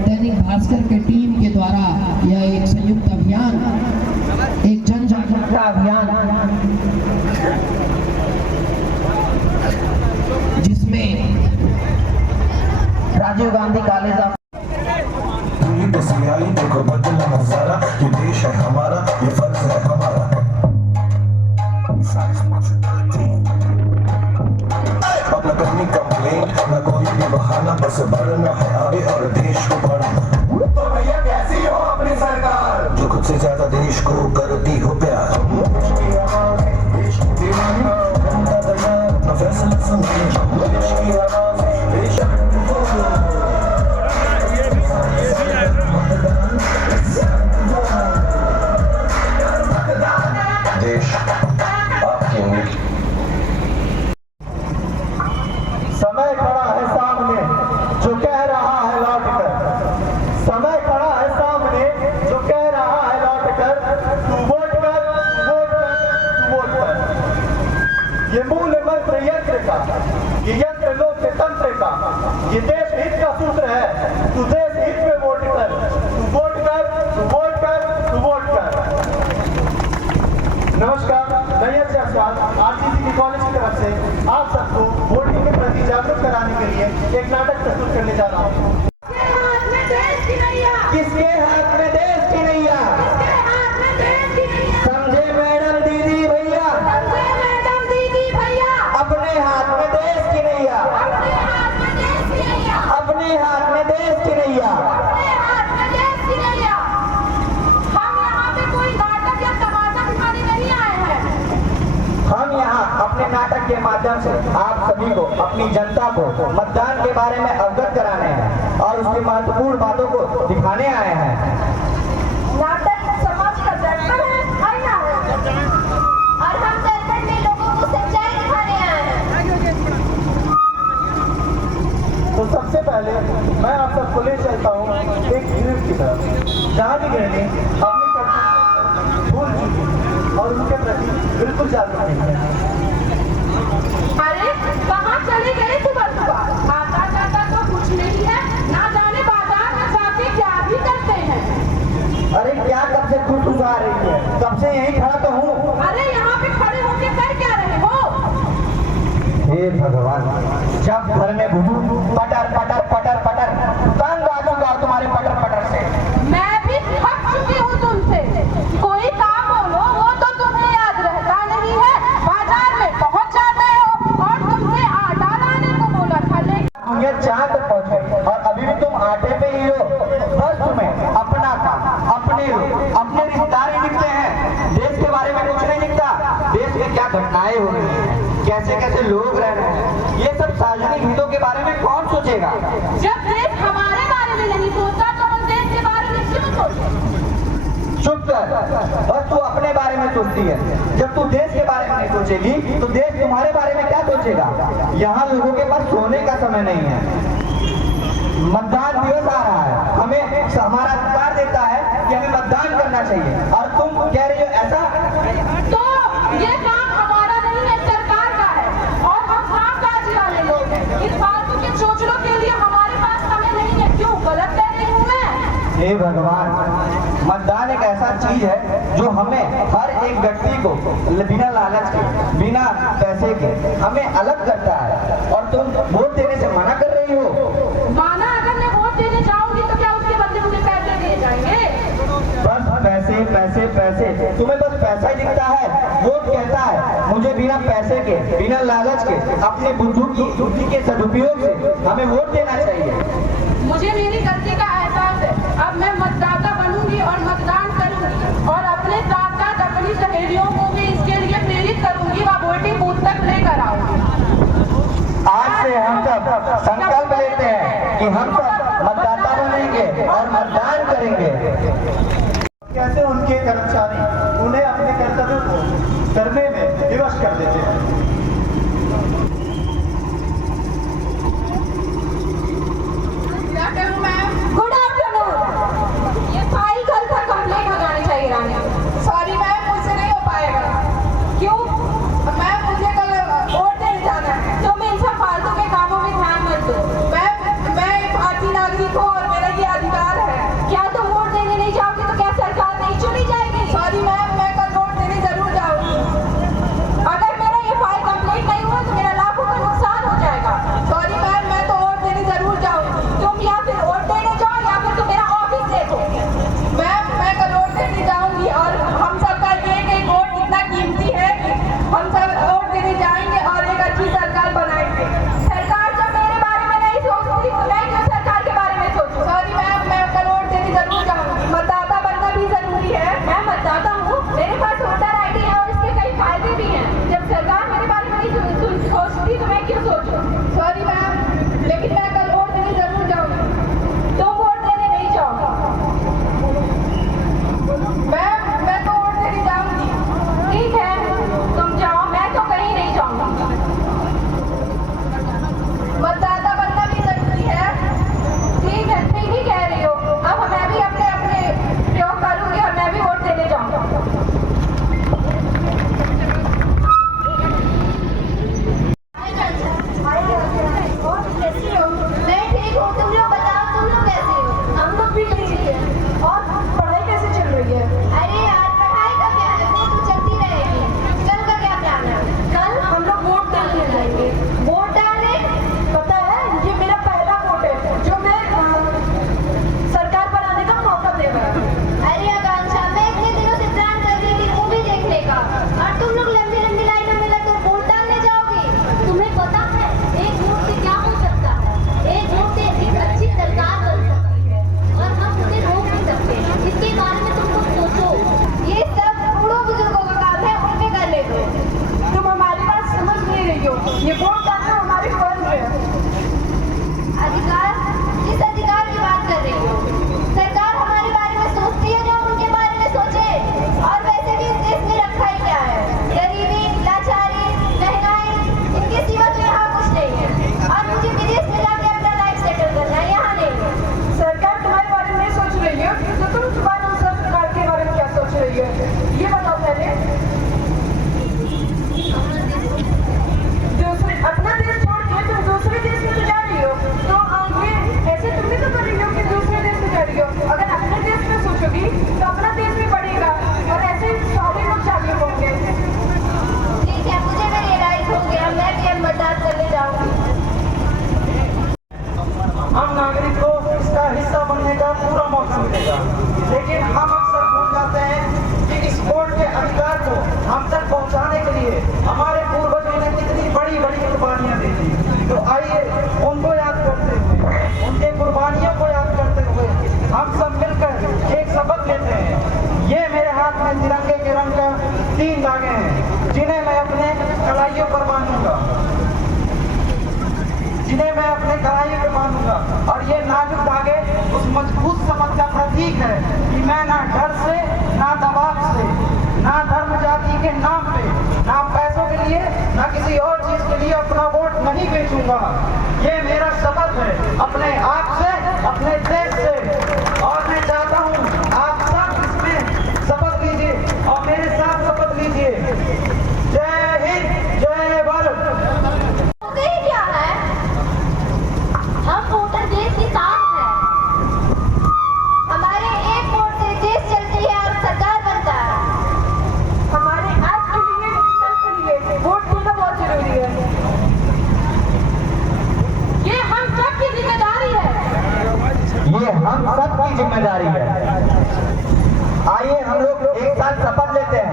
दैनिक भास्कर के टीम के द्वारा यह एक संयुक्त अभियान, एक जन जागरूकता अभियान, जिसमें राजीव गांधी कॉलेज ऑफ देखो बदला नजारा, ये देश है हमारा, ये फर्ज है हमारा। अब न करनी कंप्लेन, न कोई भी बहाना, बस बढ़ना है आगे और देश को बढ़ाना। तो भैया कैसी हो अपनी सरकार, जो खुद से ज्यादा देश को करती हो प्यार। अपना फैसला सुनिए, देश की आवाज़, देश आपकी उम्मीद। समय खड़ा है सामने जो कह रहा है लौट कर, समय खड़ा है सामने जो कह रहा है लौट कर, तू वोट कर, वोट कर, तू वोट कर। ये मूल मंत्र यंत्र का, ये यंत्र लोकतंत्र का, ये देश हित का सूत्र है। तू देश हित में वोट कर, तू वोट कर, तू वोट कर, तू वोट कर। नमस्कार, आरसीसी कॉलेज की तरफ से आप सबको वोटिंग के प्रति जागरूक कराने के लिए एक नाटक प्रस्तुत करने जा रहा हूँ। किसके हाथ में देश की नैया? समझे मैडम दीदी भैया, अपने हाथ में देश की नैया, अपने हाथ में देश की नैया। हम यहाँ अपने नाटक के माध्यम से आप सभी को, अपनी जनता को मतदान के बारे में अवगत कराने हैं और उसकी महत्वपूर्ण बातों को दिखाने आए हैं। नाटक समाज का दर्पण है, आईना है, और हम दर्पण में लोगों को सच्चाई दिखाने आए हैं। तो सबसे पहले मैं आप सबको ले चलता हूँ एक गृह की तरफ, जहाँ की गृहिणी अपनी कर्तव्य भूल चुकी और उनके प्रति बिल्कुल जागरूक नहीं है। अरे कहाँ चले गए सुबह सुबह? आता जाता तो कुछ नहीं है, ना जाने बाजार में जाके क्या भी करते हैं। अरे क्या कब से खुश आ रही है? कब से यहीं खड़ा तो हूँ। अरे यहाँ पे खड़े होके कर क्या रहे हो? हे भगवान, जब घर में घुसूं पटर पटर पटर पटर, तंग आ चुका तुम्हारे पटर पटर से। मैं भी थक चुकी हूँ तुमसे। कोई काम बोलो, वो तो तुम्हें याद रहता नहीं है। बाजार में पहुँच जाते हो और तुमसे आटा लाने को बोला था, लेकिन ये चांद पहुँच गई और अभी भी तुम आटे पे ही हो। बस तुम्हें अपना काम, अपने अपने रिश्तेदार ही दिखते हैं, देश के बारे में कुछ नहीं दिखता। देश में क्या घटनाएं हो रही हैं, कैसे कैसे लोग रह रहे हैं, ये सब सार्वजनिक हितों के बारे में कौन सोचेगा? जब देश हमारे बारे में नहीं सोचता तो हम देश के बारे में क्यों सोचें? चुप कर, बस तू अपने बारे में सोचती है। जब तू देश के बारे में नहीं सोचेगी तो देश तुम्हारे बारे में क्या सोचेगा? यहाँ लोगों के पास सोने का समय नहीं है। मतदान दिवस आ रहा है, हमें हमारा अधिकार देता है कि हमें मतदान करना चाहिए, और तुम कह रही हो ऐसा? तो ये काम हमारा नहीं है, सरकार का है, और हम कामकाजी वाले लोग हैं। इस फालतू के चोचलों के लिए हमारे पास समय नहीं है। क्यों गलत कह रही हूँ मैं? हे भगवान, मतदान एक ऐसा चीज है जो हमें, हर एक व्यक्ति को बिना लालच के, बिना पैसे के हमें अलग करता है, और तुम वोट देने से मना कर रही हो। माना अगर मैं वोट देने जाऊंगी तो क्या उसके बदले मुझे पैसे दिए जाएंगे? बस पैसे पैसे पैसे, तुम्हें बस पैसा ही दिखता है। वोट कहता है मुझे बिना पैसे के, बिना लालच के, अपने बुद्धि के सदुपयोग से हमें वोट देना चाहिए। मुझे मेरी गलती का एहसास है। अब मैं मतदाता बनूंगी और मतदान करूंगी, और अपने साथ साथ अपनी सहेलियों को भी इसके लिए प्रेरित करूंगी व वोटिंग बूथ तक लेकर आऊंगी। आज से हम सब संकल्प लेते हैं कि हम सब मतदाता बनेंगे और मतदान करेंगे। कैसे उनके कर्मचारी उन्हें अपने कर्तव्य को करने में विवश कर देते हैं। Good afternoon. ये फाइल कल तक कंप्लीट हो जानी चाहिए रानी। सॉरी मैम, मुझसे नहीं हो पाएगा। क्यों मैम? मुझे कल वोट देने जाना है। तुम इन सब फालतू के कामों में ध्यान मत दो। मैं भारतीय नागरिक हूँ और मेरा ये अधिकार मौका मिलेगा। लेकिन हम अक्सर भूल जाते हैं कि इस वोट के अधिकार को हम तक पहुंचाने के लिए हमारे पूर्वजों ने कितनी बड़ी बड़ी कुर्बानियां दी थी। तो आइए उनको याद करते हुए, उनके कुर्बानियों को याद करते हुए हम सब मिलकर एक शपथ लेते हैं। ये मेरे हाथ में तिरंगे के रंग का 3 धागे हैं, जिन्हें मैं अपने कलाइयों पर बांधूंगा, जिन्हें मैं अपने कलाइयों पर बांधूंगा। और ये नाजुक धागे उस मजबूत शपथ का प्रतीक है कि मैं ना डर से, ना दबाव से, ना धर्म जाति के नाम पे, ना पैसों के लिए, ना किसी और चीज के लिए अपना वोट नहीं बेचूंगा। ये मेरा शपथ है अपने आप से, अपने देश से। और मैं चाहता हूँ आप सब इसमें शपथ लीजिए और मेरे साथ शपथ लीजिए। जय हिंद, जय भारत। होते ही क्या है, हम वोटर देश की शान है। हमारे एक वोट से देश चलती है और सरकार बनता है। हमारे आज के लिए, कल के लिए वोट देना बहुत जरूरी है। ये हम सब की जिम्मेदारी है। ये हम सब की जिम्मेदारी है। आइए हम लोग एक साथ शपथ लेते हैं।